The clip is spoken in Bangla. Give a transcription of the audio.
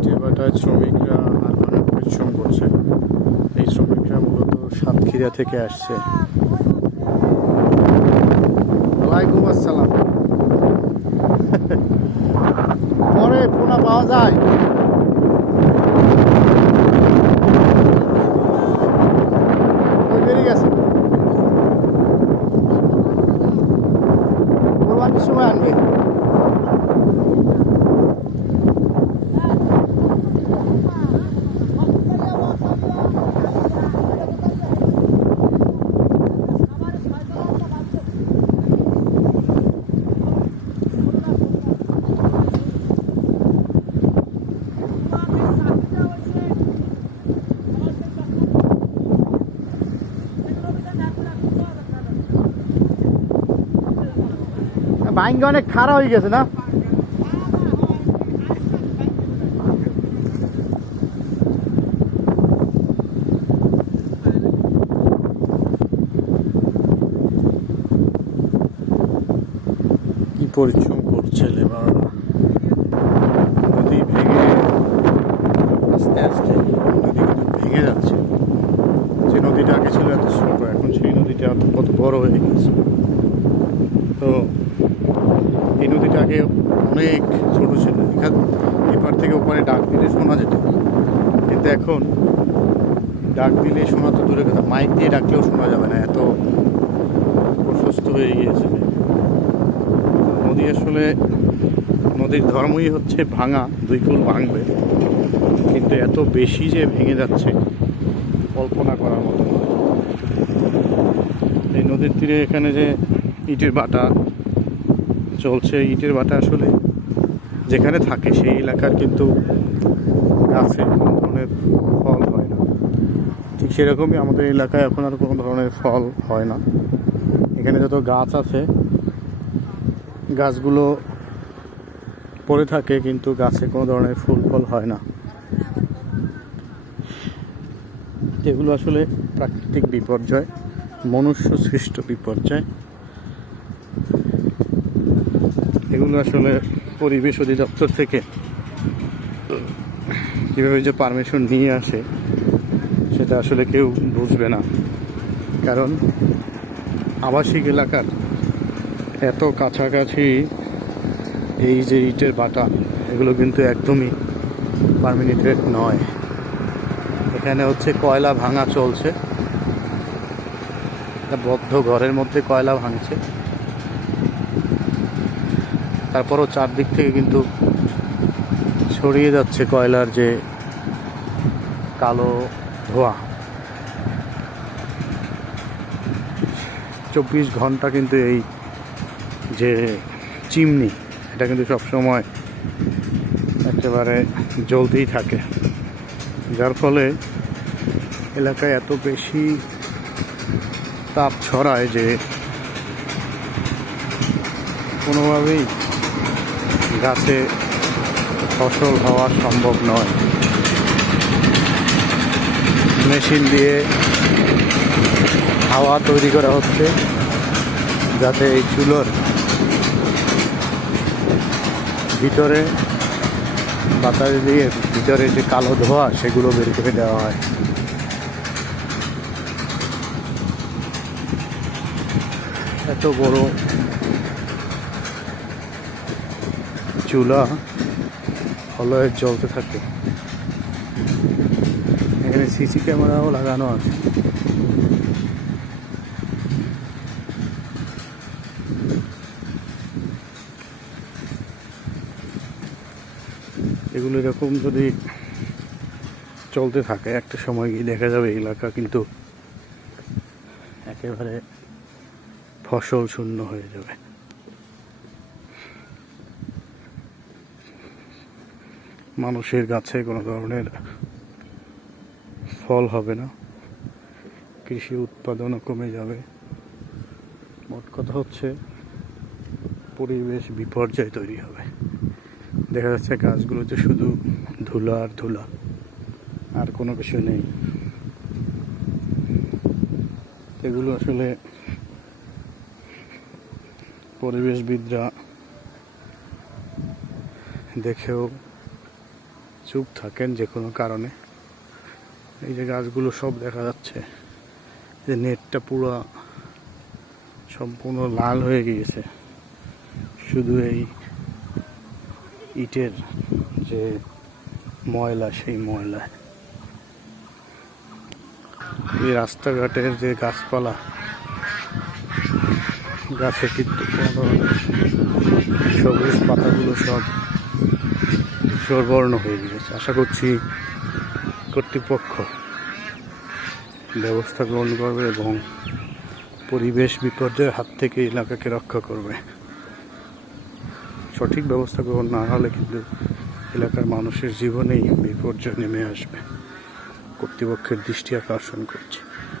ইটের বাটায় শ্রমিকরা আর অনেক পরিশ্রম করছে, এই শ্রমিকরা মূলত সাতক্ষীরা থেকে আসছে। ওয়ালাইকুম আসসালাম। পরে পোনা পাওয়া যায়। ভাইঙ্গা অনেক খারাপ হয়ে গেছে, না? কি পরিশ্রম করছে লেবাররা নদী ভেঙে আস্তে আস্তে নদী কিন্তু ভেঙে যাচ্ছে। যে নদীটা আগে ছিল এত ছোট, এখন সেই নদীটা কত বড় হয়ে গেছে। তো আগে অনেক ছোট ছিল। এখান, এপার থেকে ওপারে ডাক দিলে শোনা যেত। কিন্তু এখন ডাক দিলে শোনা তো দূরে কথা। মাইক দিয়ে ডাকলেও শোনা যাবে না, এত প্রশস্ত হয়ে গিয়েছে। নদী আসলে, নদীর ধর্মই হচ্ছে ভাঙা, দুই কুল ভাঙবে। কিন্তু এত বেশি যে ভেঙে যাচ্ছে, কল্পনা করার মতো এই নদীর তীরে এখানে যে ইটের বাটা চলছে ইটের বাটা আসলে। যেখানে থাকে সেই এলাকার কিন্তু গাছে কোনো ধরনের ফল হয় না। ঠিক সেরকমই আমাদের এলাকায় এখন আর কোনো ধরনের ফল হয় না। এখানে যত গাছ আছে, গাছগুলো পড়ে থাকে কিন্তু গাছে কোনো ধরনের ফুল ফল হয় না। এগুলো আসলে প্রাকৃতিক বিপর্যয় মনুষ্য সৃষ্ট বিপর্যয় এগুলো আসলে পরিবেশ অধিদপ্তর থেকে কীভাবে যে পারমিশন নিয়ে আসে, সেটা আসলে কেউ বুঝবে না। কারণ আবাসিক এলাকার এত কাছাকাছি এই যে ইটের বাটা, এগুলো কিন্তু একদমই পারমিনেটেড নয়। এখানে হচ্ছে কয়লা ভাঙা চলছে। বদ্ধ ঘরের মধ্যে কয়লা ভাঙছে। তারপরও চারদিক থেকে কিন্তু ছড়িয়ে যাচ্ছে কয়লার যে কালো ধোঁয়া। চব্বিশ ঘণ্টা কিন্তু এই যে চিমনি, এটা কিন্তু সবসময় একেবারে জ্বলতেই থাকে। যার ফলে এলাকায় এত বেশি তাপ ছড়ায় যে কোনোভাবেই গাছে ফসল হওয়া সম্ভব নয়। মেশিন দিয়ে হাওয়া তৈরি করা হচ্ছে যাতে এই চুলোর ভিতরে বাতাস দিয়ে ভিতরে যে কালো ধোঁয়া, সেগুলো বের করে দেওয়া হয়। এত বড় চুলা হলয়ে জ্বলতে থাকে। এখানে সিসি ক্যামেরাও লাগানো আছে। এগুলো এরকম যদি চলতে থাকে, একটা সময় গিয়ে দেখা যাবে এলাকা কিন্তু একেবারে ফসল শূন্য হয়ে যাবে। মানুষের গাছে কোনো ধরনের ফল হবে না। কৃষি উৎপাদনও কমে যাবে। মোট কথা হচ্ছে, পরিবেশ বিপর্যয় তৈরি হবে। দেখা যাচ্ছে গাছগুলোতে শুধু ধুলা আর ধুলা, আর কোনো কিছু নেই। এগুলো আসলে পরিবেশবিদরা দেখেও চুপ থাকেন যে কোনো কারণে। এই যে গাছগুলো সব দেখা যাচ্ছে, যে নেটটা পুরো সম্পূর্ণ লাল হয়ে গিয়েছে। শুধু এই ইটের যে ময়লা, সেই ময়লা। এই রাস্তাঘাটের যে গাছপালা, গাছে কিন্তু সবুজ পাতাগুলো সব সরবর্ণ হয়ে গিয়েছে। আশা করছি কর্তৃপক্ষ ব্যবস্থা গ্রহণ করবে এবং পরিবেশ বিপর্যয়ের হাত থেকে এলাকাকে রক্ষা করবে। সঠিক ব্যবস্থা গ্রহণ না হলে কিন্তু এলাকার মানুষের জীবনেই বিপর্যয় নেমে আসবে। কর্তৃপক্ষের দৃষ্টি আকর্ষণ করছে।